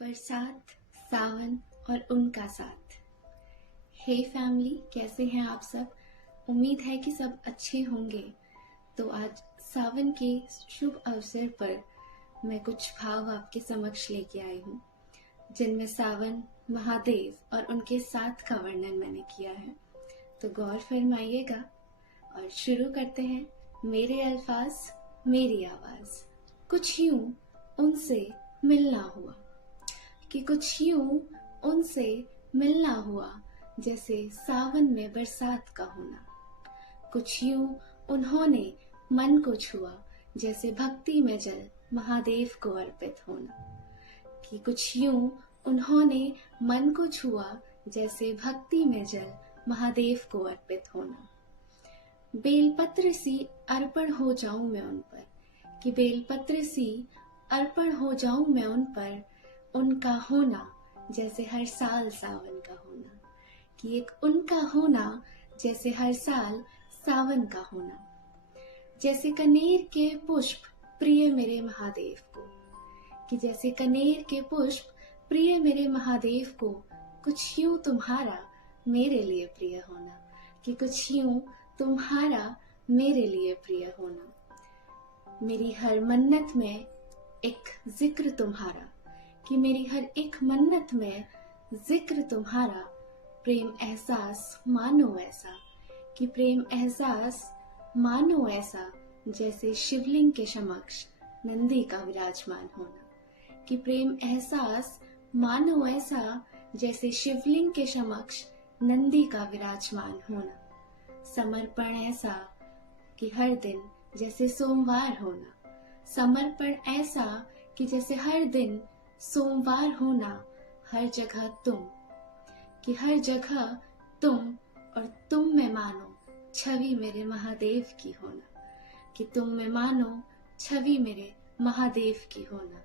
बरसात, सावन और उनका साथ। हे फैमिली, कैसे हैं आप सब? उम्मीद है कि सब अच्छे होंगे। तो आज सावन के शुभ अवसर पर मैं कुछ भाव आपके समक्ष लेके आई हूँ, जिनमें सावन, महादेव और उनके साथ का वर्णन मैंने किया है। तो गौर फरमाइएगा और शुरू करते हैं। मेरे अल्फाज, मेरी आवाज। कुछ यूं उनसे मिलना हुआ कि कुछ यूं उनसे मिलना हुआ, जैसे सावन में बरसात का होना। कुछ यूं उन्होंने मन को छुआ, जैसे भक्ति में जल महादेव को अर्पित होना। कि कुछ यूं उन्होंने मन को छुआ, जैसे भक्ति में जल महादेव को अर्पित होना। बेलपत्र सी अर्पण हो जाऊं मैं उन पर, कि बेलपत्र सी अर्पण हो जाऊं मैं उन पर, उनका होना जैसे हर साल सावन का होना। कि एक उनका होना जैसे हर साल सावन का होना। जैसे कनेर के पुष्प प्रिय मेरे महादेव को, कि जैसे कनेर के पुष्प प्रिय मेरे महादेव को, कुछ यूं तुम्हारा मेरे लिए प्रिय होना। कि कुछ यूं तुम्हारा मेरे लिए प्रिय होना। मेरी हर मन्नत में एक जिक्र तुम्हारा, कि मेरी हर एक मन्नत में जिक्र तुम्हारा। प्रेम एहसास मानो ऐसा, कि प्रेम एहसास मानो ऐसा, जैसे शिवलिंग के समक्ष नंदी का विराजमान होना। कि प्रेम एहसास मानो ऐसा, जैसे शिवलिंग के समक्ष नंदी का विराजमान होना। समर्पण ऐसा कि हर दिन जैसे सोमवार होना। समर्पण ऐसा कि जैसे हर दिन सोमवार होना। हर जगह तुम, कि हर जगह तुम और तुम में मानो छवि मेरे महादेव की होना। कि तुम में मानो छवि मेरे महादेव की होना।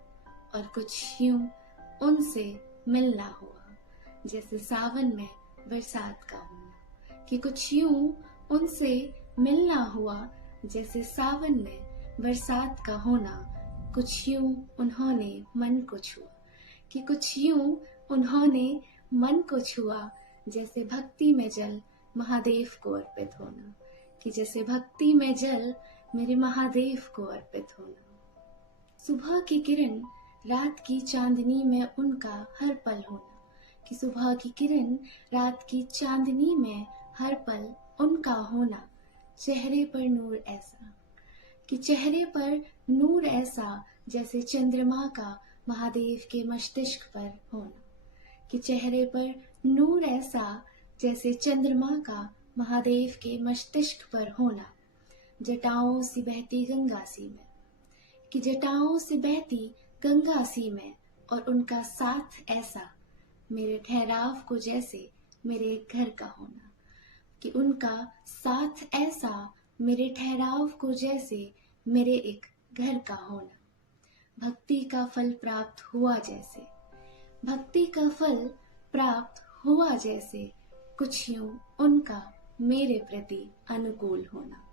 और कुछ यूं उनसे मिलना हुआ, जैसे सावन में बरसात का होना। कि कुछ यूं उनसे मिलना हुआ, जैसे सावन में बरसात का होना। कुछ यूं उन्होंने मन को छुआ, कि कुछ यूं उन्होंने मन को छुआ, जैसे भक्ति में जल महादेव को अर्पित होना। कि जैसे भक्ति में जल मेरे महादेव को अर्पित होना। सुबह की किरण रात की चांदनी में उनका हर पल होना। कि सुबह की किरण रात की चांदनी में हर पल उनका होना। चेहरे पर नूर ऐसा, कि चेहरे पर नूर ऐसा, जैसे चंद्रमा का महादेव के मस्तिष्क पर होना। कि चेहरे पर नूर ऐसा, जैसे चंद्रमा का महादेव के मस्तिष्क पर होना। जटाओं से बहती गंगा सी में, कि जटाओं से बहती गंगा सी में, और उनका साथ ऐसा, मेरे ठहराव को जैसे मेरे घर का होना। कि उनका साथ ऐसा, मेरे ठहराव को जैसे मेरे एक घर का होना। भक्ति का फल प्राप्त हुआ जैसे, भक्ति का फल प्राप्त हुआ जैसे, कुछ यूं उनका मेरे प्रति अनुकूल होना।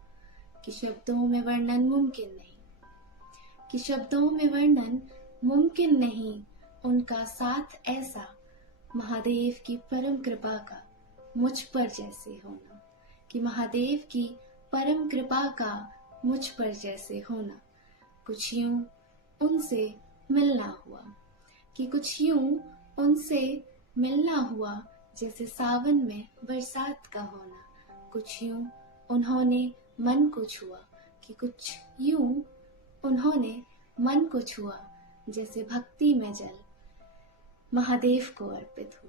कि शब्दों में वर्णन मुमकिन नहीं, कि शब्दों में वर्णन मुमकिन नहीं, उनका साथ ऐसा, महादेव की परम कृपा का मुझ पर जैसे होना। कि महादेव की परम कृपा का मुझ पर जैसे होना। कुछ यूं उनसे मिलना हुआ, कि कुछ यूं उनसे मिलना हुआ, जैसे सावन में बरसात का होना। कुछ यूं उन्होंने मन को छुआ, कि कुछ यूं उन्होंने मन को छुआ, जैसे भक्ति में जल महादेव को अर्पित हुआ।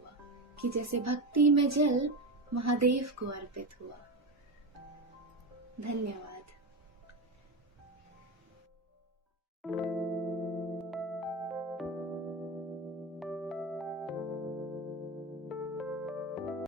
कि जैसे भक्ति में जल महादेव को अर्पित हुआ। धन्यवाद।